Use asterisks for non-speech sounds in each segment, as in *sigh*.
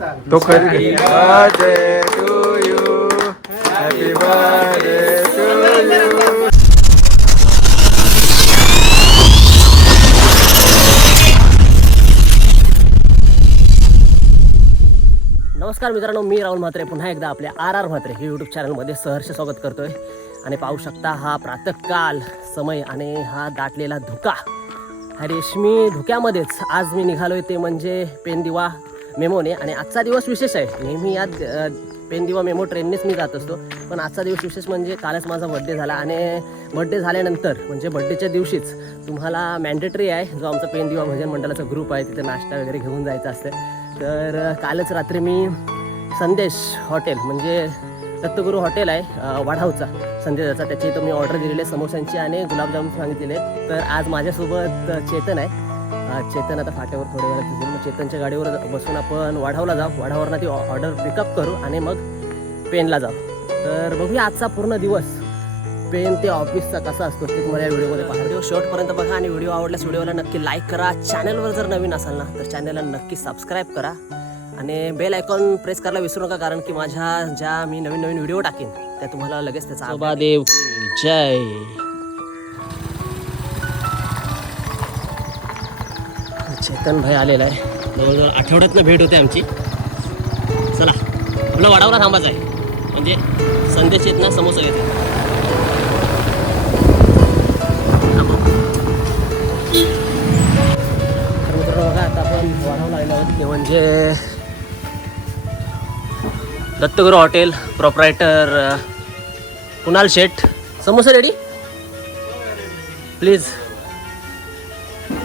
तो खरी birthday to you happy birthday to you नमस्कार मित्रांनो मी राहुल म्हात्रे. पुन्हा एकदा आपल्या आर आर म्हात्रे हे यूट्यूब चॅनलमध्ये सहर्ष स्वागत करतोय. आणि पाहू शकता हा प्रातःकाल समय आणि हा दाटलेला धुका. हा रेशमी धुक्यामध्येच आज मी निघालोय ते म्हणजे पेनदिवा. मेमोने आणि आजचा दिवस विशेष आहे. नेहमी या पेन पेनदिवा मेमो ट्रेननेच मी जात असतो. पण आजचा दिवस विशेष म्हणजे कालच माझा बड्डे झाला. आणि बड्डे झाल्यानंतर म्हणजे बड्डेच्या दिवशीच तुम्हाला मॅन्डेटरी आहे जो आमचा पेनदिवा भजन मंडळाचा ग्रुप आहे तिथे नाश्ता वगैरे घेऊन जायचा असतं. तर कालच रात्री मी संदेश हॉटेल म्हणजे दत्तगुरू हॉटेल आहे वाढावचा संदेशाचा. त्याची इथं मी ऑर्डर दिलेली आहे समोसांची आणि गुलाबजाम सांगितलेले तर आज माझ्यासोबत चेतन आहे. चेतन आता फाट्यावर थोड्या वेळात दिसेल. मग चेतनच्या गाडीवर बसून आपण वाढावला जाऊ. वाढावरनं ती ऑर्डर पिकअप करू आणि मग पेनला जाऊ. तर बघूया आजचा पूर्ण दिवस. पेन ते ऑफिसचा कसा असतो ते तुम्हाला या व्हिडिओमध्ये पहा व्हिडिओ शेवटपर्यंत बघा आणि व्हिडिओ आवडल्यास व्हिडिओला नक्की लाईक करा. चॅनलवर जर नवीन असाल ना तर चॅनलला नक्की सबस्क्राईब करा. आणि बेल आयकॉन प्रेस करायला विसरू नका कारण की माझ्या ज्या मी नवीन नवीन व्हिडिओ टाकेन त्या तुम्हाला लगेच त्याचा देव जय. चेतन भाई आलेला आहे. जवळजवळ आठवड्यातनं भेट होते आमची. चला आपलं वाडावला थांबायचं आहे. म्हणजे संदेश येत ना समोसा येते बघा आता आपण वाढावला आलेलो आहोत. ते म्हणजे Dattaguru hotel proprietor Kunal Sheth. Samosa ready please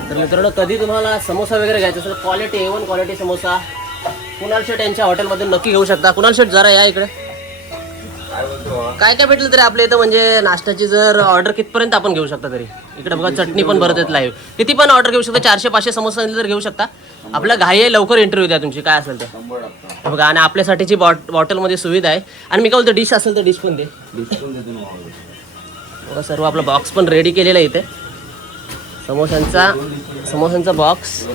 तर मित्रांनो कधी तुम्हाला समोसा वगैरे घ्यायचा असेल quality A one quality samosa. Kunal Sheth यांच्या हॉटेलमध्ये नक्की घेऊ शकता. कुणाल शेठ जरा या इकडे. काय काय भेटलं तरी आपल्या इथं म्हणजे नाश्त्याची जर ऑर्डर कितपर्यंत आपण घेऊ शकता तरी? इकडे बघा चटणी पण भरत आहेत लाईव्ह किती पण ऑर्डर घेऊ शकता चारशे पाचशे समोसा सांगितलं तर घेऊ शकता. आपलं घाई आहे लवकर इंटरव्ह्यू द्या तुमची काय असेल ते. हे बघा आणि आपल्यासाठीची बॉट बॉटलमध्ये सुविधा आहे. आणि मी काय बोलतो डिश असेल तर डिश पण दे. बघा सर्व आपलं बॉक्स पण रेडी केलेलं आहे इथे. समोसांचा समोसांचा बॉक्स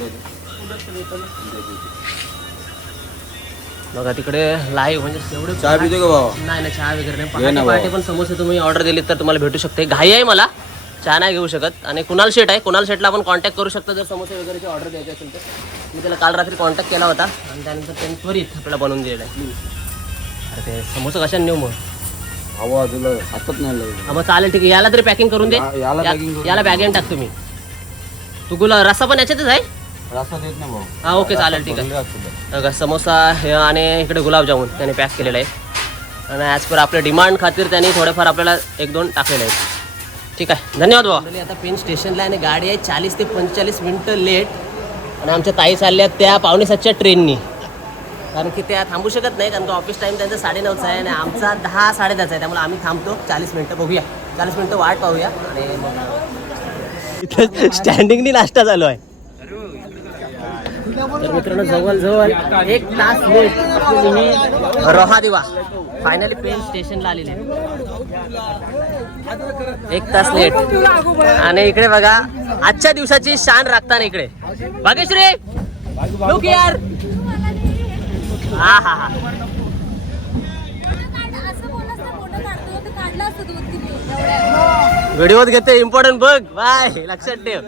बघा तिकडे लाईव्ह म्हणजे एवढे चहा पितो का बाबा नाही नाही चहा वगैरे नाही. पहाटे पहाटे. पण समोसे तुम्ही ऑर्डर दिलीत तर तुम्हाला भेटू शकते. घाई आहे मला. चहा नाही घेऊ शकत. आणि कुणाल शेट आहे. कुणाल शेटला आपण कॉन्टॅक्ट करू शकतो जर समोसे वगैरेची ऑर्डर द्यायची असेल तर. मी त्याला काल रात्री कॉन्टॅक्ट केला होता. आणि त्यानंतर त्यांनी त्वरित आपल्याला बनवून दिलेला आहे. अरे ते समोसा कशा नेऊ मग? तुला हातात नाही लागलं. हा, मग चालेल ठीक आहे. याला तरी पॅकिंग करून दे. या- याला packing करून याला बॅगेन टाक तुम्ही. तू गुला रस्सा पण याच्यातच आहे? रस्ता देत नाही भाऊ. हा ओके चालेल ठीक आहे. बघा समोसा हे आणि इकडे गुलाबजामुन त्याने पॅक केलेलं आहे. आणि ॲज पर आपल्या डिमांड खातीर त्यांनी थोडेफार आपल्याला एक दोन टाकलेले आहेत. ठीक आहे. धन्यवाद बाबा आता पेन स्टेशनला आहे आणि गाडी आहे चाळीस ते पंचेचाळीस मिनटं लेट आणि आमच्या ताई चालल्या त्या पावणे सातच्या ट्रेननी कारण की त्या थांबू शकत नाही कारण की ऑफिस टाईम त्यांचा साडेनऊचा आहे आणि आमचा दहा साडेदहाचा आहे. त्यामुळे आम्ही थांबतो. चाळीस मिनटं बघूया. चाळीस मिनटं वाट पाहूया. आणि इथं स्टँडिंगनी नाश्ता चालू आहे. तर मित्रांनो जवळ जवळ एक तास लेट रोहा दिवा. फायनली पेन स्टेशनला आलेले. एक तास लेट. आणि इकडे बघा आजच्या दिवसाची शान राखताना इकडे. भाग्यश्री लुक यार हा. हा हा व्हिडिओत घेते इम्पॉर्टंट बघ. बाय लक्षात ठेव.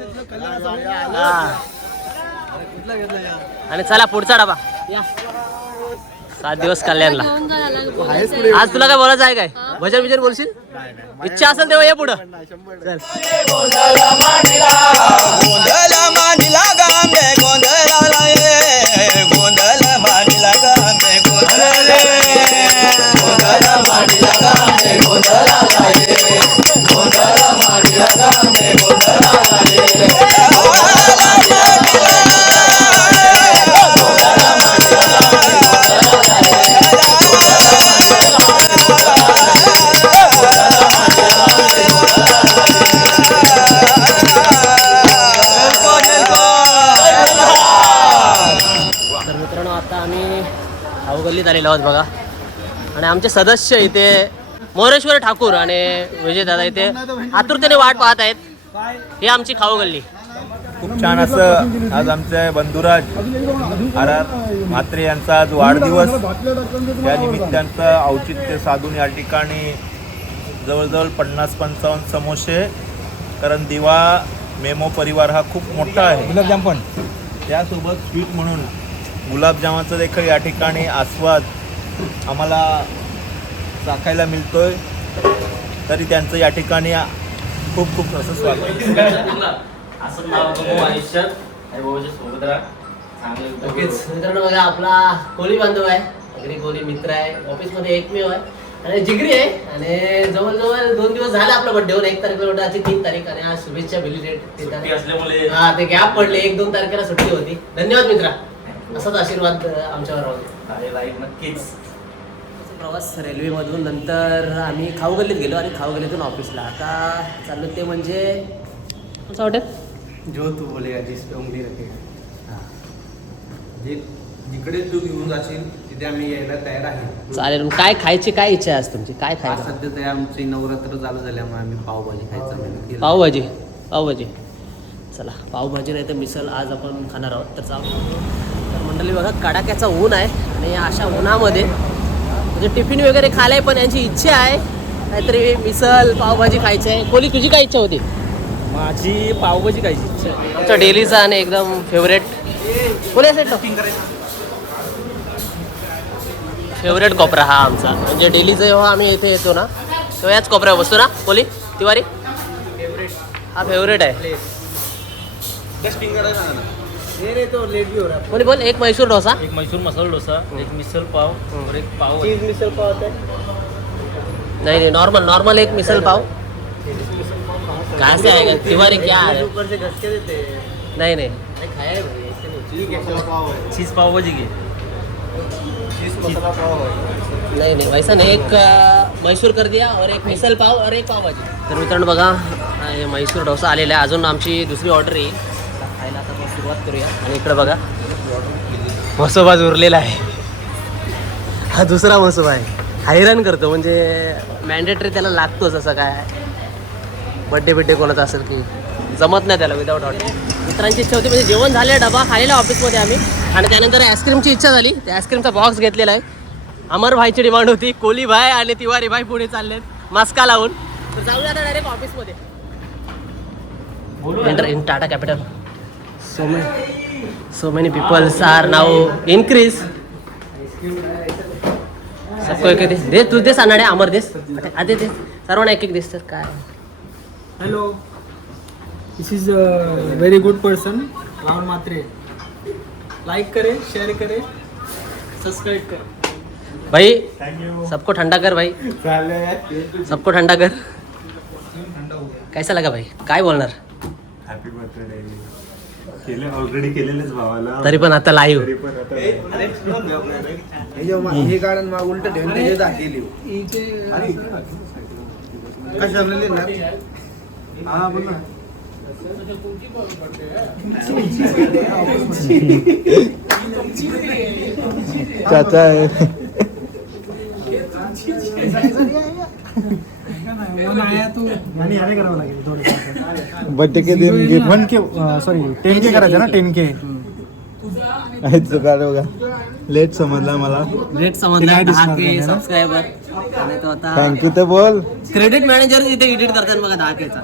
आणि चला पुढचा डबा. सात दिवस कल्याणला. आज तुला काय बोलायचं आहे काय? भजन विजन बोलशील? इच्छा असेल तेव्हा ये पुढं. चल. आलेलो आहोत बघा. आणि आमचे सदस्य इथे मोरेश्वर ठाकूर आणि विजय दादा इथे आतुरतेने वाट पाहत आहेत. ही आमची खाऊ गल्ली. खूप छान असं आज आमचे बंधुराज आर आर म्हात्रे यांचा आज वाढदिवस. त्या निमित्तांचं औचित्य साधून या ठिकाणी जवळजवळ पन्नास पंचावन्न समोसे कारण दिवा मेमो परिवार हा खूप मोठा आहे. गुलाबजाम पण. त्यासोबत स्वीट म्हणून गुलाबजामाचा देखील या ठिकाणी आस्वाद आम्हाला चाखायला मिळतोय. तरी त्यांचं या ठिकाणी खूप खूप असं स्वागत. असं आयुष्यात. सोबत राहा. चांगलं ओकेच मित्रांनो बघा आपला कोळी बांधव आहे. अगदी कोळी मित्र आहे. ऑफिसमध्ये एकमेव आहे. आणि जिगरी आहे. आणि जवळजवळ दोन दिवस झाले आपल्या बड्डेवर एक तारखेला बड्डे आजची तीन तारीख. आणि आज शुभेच्छा बिली डेट असल्यामुळे हा ते गॅप पडले. एक दोन तारखेला सुट्टी होती. धन्यवाद मित्रा. असाच आशीर्वाद आमच्यावर राहू दे. आहे लाईव्ह नक्कीच. प्रवास रेल्वेमधून नंतर आम्ही खाऊगल्लीत गेलो आणि खाऊगल्लीतून ऑफिसला. आता चाललो ते म्हणजे हॉटेल? जो तू बोलेगा जिस पे उंगली रखेगा जे जिकडे तू घेऊन जाशील तिथे आम्ही यायला तयार आहे. चालेल मग काय खायची काय इच्छा आहे आज तुमची? काय खायचं? सध्या ते आमची नवरात्र चालू झाल्यामुळे आम्ही पावभाजी खायचा केला. पावभाजी पावभाजी. चला पावभाजी नाही तर मिसल आज आपण खाणार आहोत. तर जाऊ तर मंडळी बघा कडाक्याचा ऊन आहे आणि अशा उन्हामध्ये म्हणजे टिफिन वगैरे खालाय पण यांची इच्छा आहे. काहीतरी मिसल पावभाजी खायची आहे. कोली तुझी काय इच्छा होती? माझी पावभाजी खायची इच्छा आहे. आमचा डेलीचा आणि एकदम फेवरेट कोणी असेल फेवरेट कोपरा हा आमचा. म्हणजे डेलीचा जेव्हा आम्ही इथे येतो ना तेव्हा याच कोपऱ्यावर बसतो ना कोली? तिवारी? हा फेवरेट आहे. कोणी बोल एक मैसूर डोसा। एक मैसूर मसाला डोसा एक मिसल पाव और एक पाव चीज़ मिसल पाव नहीं नहीं नॉर्मल नॉर्मल एक मिसल पाव। कहाँ से आएगा? तिवारी क्या है? ऊपर से घस के देते नहीं नहीं। चीज़ पाव पावभाजी घे नहीं नहीं वैसा नहीं एक मैसूर कर दिया और एक मिसल पाव और एक पाव भाजी तर मित्रांनो बघा मैसूर डोसा आलेला आहे. अजून आमची दुसरी ऑर्डर येईल सुरुवात करूया. आणि इकडं बघा मसोबाज उरलेला आहे. हा दुसरा म्हसोबा आहे. हैराण करतो म्हणजे मॅन्डेटरी त्याला लागतोच असं काय. बड्डे बिड्डे कोणाचा असेल की. जमत नाही त्याला विदाऊट ऑर्डर मित्रांची इच्छा होती म्हणजे जेवण झाले डबा खालेला ऑफिसमध्ये आम्ही. आणि त्यानंतर आईस्क्रीमची इच्छा झाली. त्या आईस्क्रीमचा बॉक्स घेतलेला आहे. अमर भाईची डिमांड होती कोली भाई आणि तिवारी भाई पुढे चाललेत. मास्का लावून. तर जाऊया आता डायरेक्ट ऑफिसमध्ये in Tata capital so many so many peoples are now increase सबको एक एक दे दे तू दे सानाडे अमर देस आधे दे सर्वांना एक एक देस तर काय hello this is a very good person Rahul Matre like करे शेयर करे सब्सक्राइब करे भाई सबको ठंडा कर भाई सबको ठंडा कर कैसा लगा भाई काय बोलणार हॅपी बर्थडे केले ऑलरेडी केलेलेच भावाला तरी पण आता लाईव्ह हे गार्डन मग उलट ठेवून त्याचे दाखिली कशा हा बोल ना चाचा बर्थडे के दिन वन के सॉरी टेन के करायचं ना टेन के बघा. लेट समजला मला. रेट समजला. थँक्यू तर बोल. क्रेडिट मॅनेजर इथे एडिट करतात बघा दहा केचा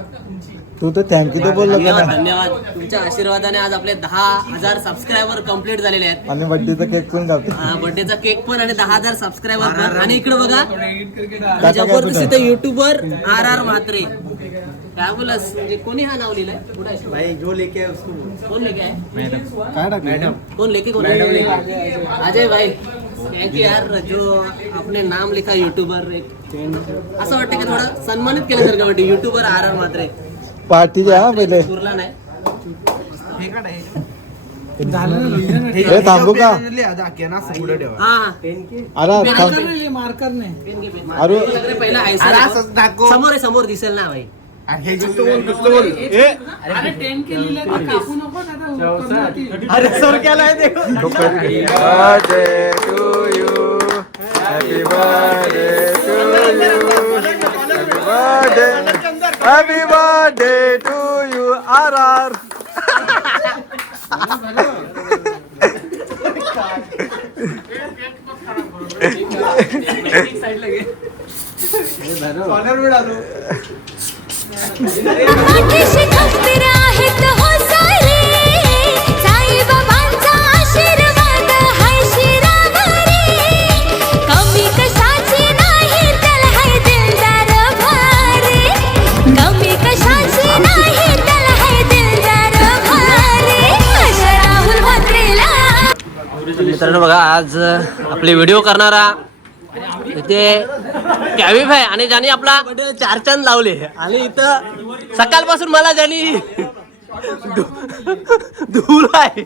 तू तर थँक्यू तर बोल धन्यवाद धन्यवाद तुमच्या आशीर्वादाने आज आपले दहा हजार सबस्क्रायबर कंप्लीट झालेले आहेत आणि बर्थडेचा केक पण जातो बर्थडेचा केक पण आणि दहा हजार सबस्क्रायबर पण आणि इकडे बघा जबरदस्त इथे YouTuber R R Mhatre fabulous म्हणजे कोणी हा नाव लिहिलंय कुठं आहे? भाई जो लेके आए उसको कोण लेके आहे काय टाकलं कौन लेके कौन है? अजय भाई थँक्यू यार जो आपने नाम लिखा युट्यूबर एक असं वाटतं की थोडं सन्मानित केल्यासारखं वाटतं युट्यूबर आर आर मात्रे पार्टीच्या हा पहिले। पुरला नाही हे थांबू का? हा हा। अरे थांब। मार्कर नाही पेन घे, पेन. अरे लग रहा है पहिला ऐसा समोर आहे समोर दिसेल ना भाई। अरे टेन के लिहिले तर कापू नको birthday to you happy birthday to you happy birthday happy Happy birthday to you, RR. मित्रांनो बघा आज आपले व्हिडिओ करणारा इथे कॅविफ आहे आणि ज्याने आपला चार चांद लावले. आणि इथं सकाळपासून मला ज्यांनी धूल आहे.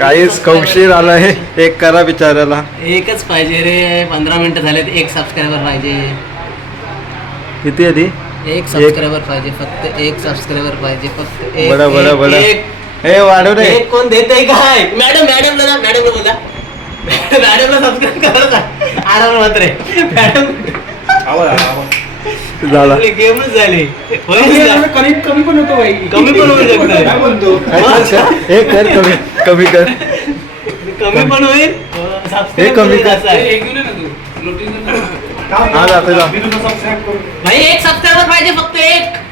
काहीच कौशीर आलाय एक करा बिचाराला एकच पाहिजे रे. पंधरा मिनिटं झालेत एक सबस्क्रायबर पाहिजे. किती ती? एक सबस्क्रायबर पाहिजे फक्त एक सबस्क्रायबर पाहिजे फक्त एक बडा बडा एक- बडा एक. हे वाढव रे एक कोण देते काय? मॅडम मॅडमला ना मॅडमला बोला. मॅडमला सबस्क्राईब करा का आराम मात्र मॅडम. झाला. गेमच झाली? कमी कमी पण होतो कमी पण होऊ शकतं. म्हणतो हे? कर कमी कमी कर. कमी पण होईल. हे कमी कर. असं आहे. हा जाते जा भाई एक सबस्क्रायबर पाहिजे फक्त एक.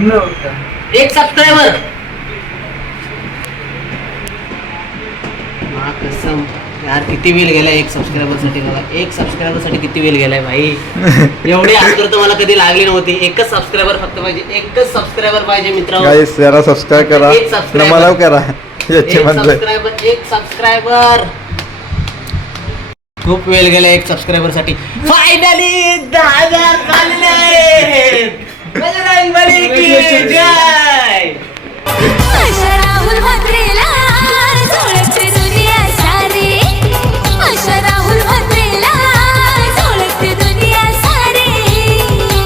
एक सबस्क्रायबर कसम. यार किती वेळ गेलाय एक सबस्क्रायबरसाठी बघा एक सबस्क्रायबरसाठी किती वेळ गेलाय भाई? *laughs* एवढी आतुरता मला कधी लागली नव्हती. एकच सबस्क्रायबर फक्त पाहिजे. एकच सबस्क्रायबर पाहिजे मित्र गाईस जरा सबस्क्राईब करा. एक. मला करा. याची एक सबस्क्रायबर एक सबस्क्रायबर खूप वेळ गेला एक सबस्क्रायबरसाठी. फायनली दहा हजार झालेले आहेत. Maraming maliki! Jai!